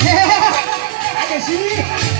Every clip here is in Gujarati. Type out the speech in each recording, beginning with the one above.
Hey, I can see.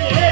Yeah.